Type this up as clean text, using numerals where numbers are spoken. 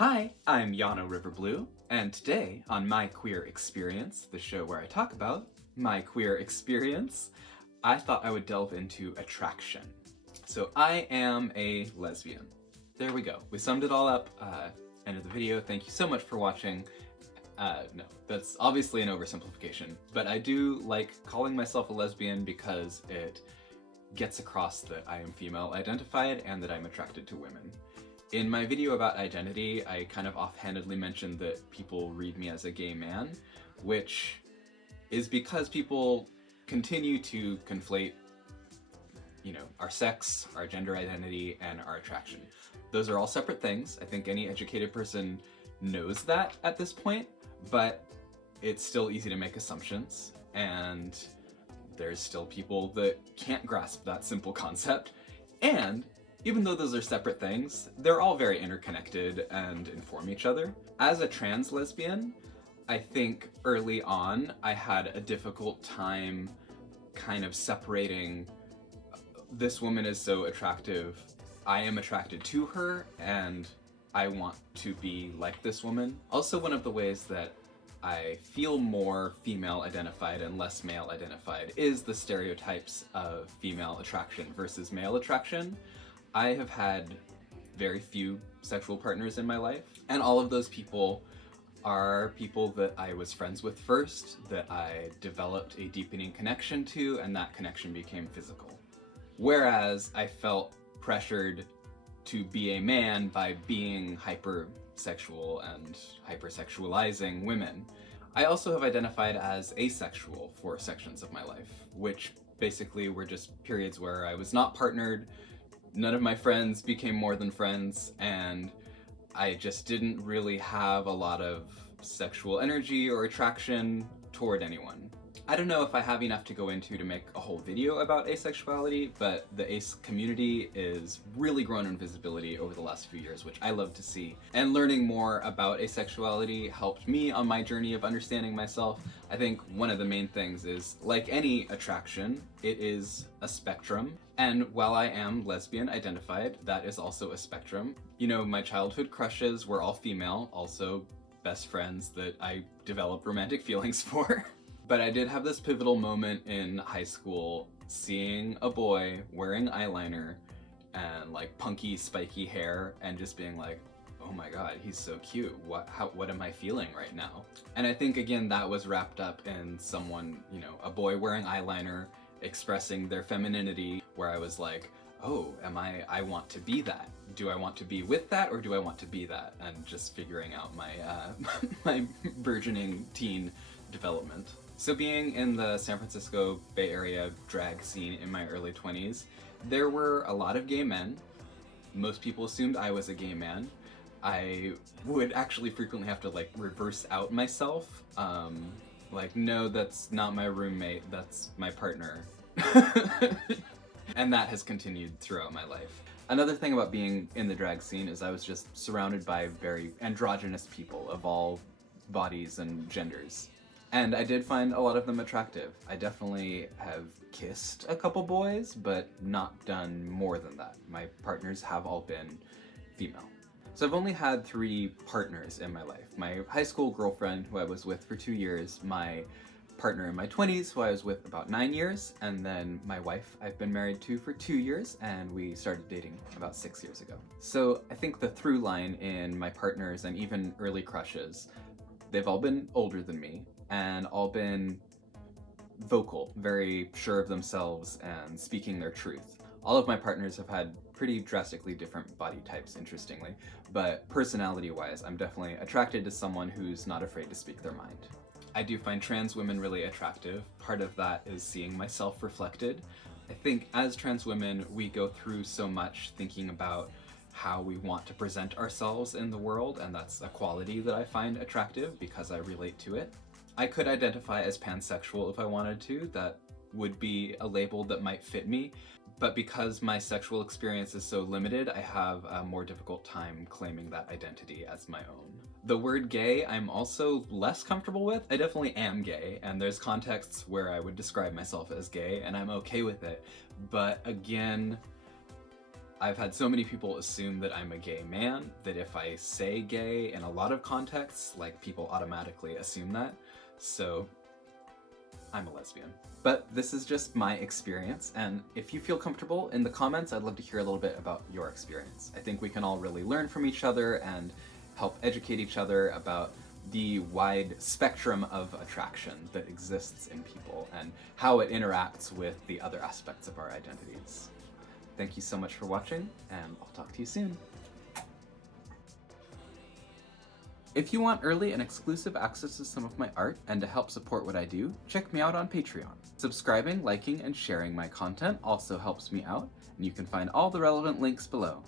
Hi, I'm Yano Riverblue, and today on My Queer Experience, the show where I talk about my queer experience, I thought I would delve into attraction. So I am a lesbian. There we go. We summed it all up. End of the video. Thank you so much for watching. No, that's obviously an oversimplification, but I do like calling myself a lesbian because it gets across that I am female identified and that I'm attracted to women. In my video about identity, I kind of offhandedly mentioned that people read me as a gay man, which is because people continue to conflate, our sex, our gender identity, and our attraction. Those are all separate things. I think any educated person knows that at this point, but it's still easy to make assumptions, and there's still people that can't grasp that simple concept. And even though those are separate things, they're all very interconnected and inform each other. As a trans lesbian, I think early on I had a difficult time kind of separating this woman is so attractive, I am attracted to her, and I want to be like this woman. Also, one of the ways that I feel more female identified and less male identified is the stereotypes of female attraction versus male attraction. I have had very few sexual partners in my life, and all of those people are people that I was friends with first, that I developed a deepening connection to, and that connection became physical. Whereas I felt pressured to be a man by being hypersexual and hypersexualizing women. I also have identified as asexual for sections of my life, which basically were just periods where I was not partnered. None of my friends became more than friends, and I just didn't really have a lot of sexual energy or attraction toward anyone. I don't know if I have enough to go into to make a whole video about asexuality, but the ace community is really grown in visibility over the last few years, which I love to see. And learning more about asexuality helped me on my journey of understanding myself. I think one of the main things is, like any attraction, it is a spectrum. And while I am lesbian identified, that is also a spectrum. My childhood crushes were all female, also best friends that I developed romantic feelings for. But I did have this pivotal moment in high school seeing a boy wearing eyeliner and like punky, spiky hair and just being like, oh my god, he's so cute. What am I feeling right now? And I think again, that was wrapped up in someone, a boy wearing eyeliner, expressing their femininity, where I was like, oh, I want to be that. Do I want to be with that, or do I want to be that? And just figuring out my, my burgeoning teen development. So being in the San Francisco Bay Area drag scene in my early 20s, there were a lot of gay men. Most people assumed I was a gay man. I would actually frequently have to reverse out myself. No, that's not my roommate, that's my partner. And that has continued throughout my life. Another thing about being in the drag scene is I was just surrounded by very androgynous people of all bodies and genders. And I did find a lot of them attractive. I definitely have kissed a couple boys, but not done more than that. My partners have all been female. So I've only had 3 partners in my life. My high school girlfriend, who I was with for 2 years, my partner in my 20s, who I was with about 9 years, and then my wife I've been married to for 2 years, and we started dating about 6 years ago. So I think the through line in my partners and even early crushes, they've all been older than me, and all been vocal, very sure of themselves and speaking their truth. All of my partners have had pretty drastically different body types, interestingly, but personality-wise, I'm definitely attracted to someone who's not afraid to speak their mind. I do find trans women really attractive. Part of that is seeing myself reflected. I think as trans women, we go through so much thinking about how we want to present ourselves in the world, and that's a quality that I find attractive because I relate to it. I could identify as pansexual if I wanted to. That would be a label that might fit me, but because my sexual experience is so limited, I have a more difficult time claiming that identity as my own. The word gay I'm also less comfortable with. I definitely am gay, and there's contexts where I would describe myself as gay, and I'm okay with it. But again, I've had so many people assume that I'm a gay man, that if I say gay in a lot of contexts, like, people automatically assume that. So I'm a lesbian. But this is just my experience, and if you feel comfortable, in the comments, I'd love to hear a little bit about your experience. I think we can all really learn from each other and help educate each other about the wide spectrum of attraction that exists in people and how it interacts with the other aspects of our identities. Thank you so much for watching, and I'll talk to you soon. If you want early and exclusive access to some of my art and to help support what I do, check me out on Patreon. Subscribing, liking, and sharing my content also helps me out, and you can find all the relevant links below.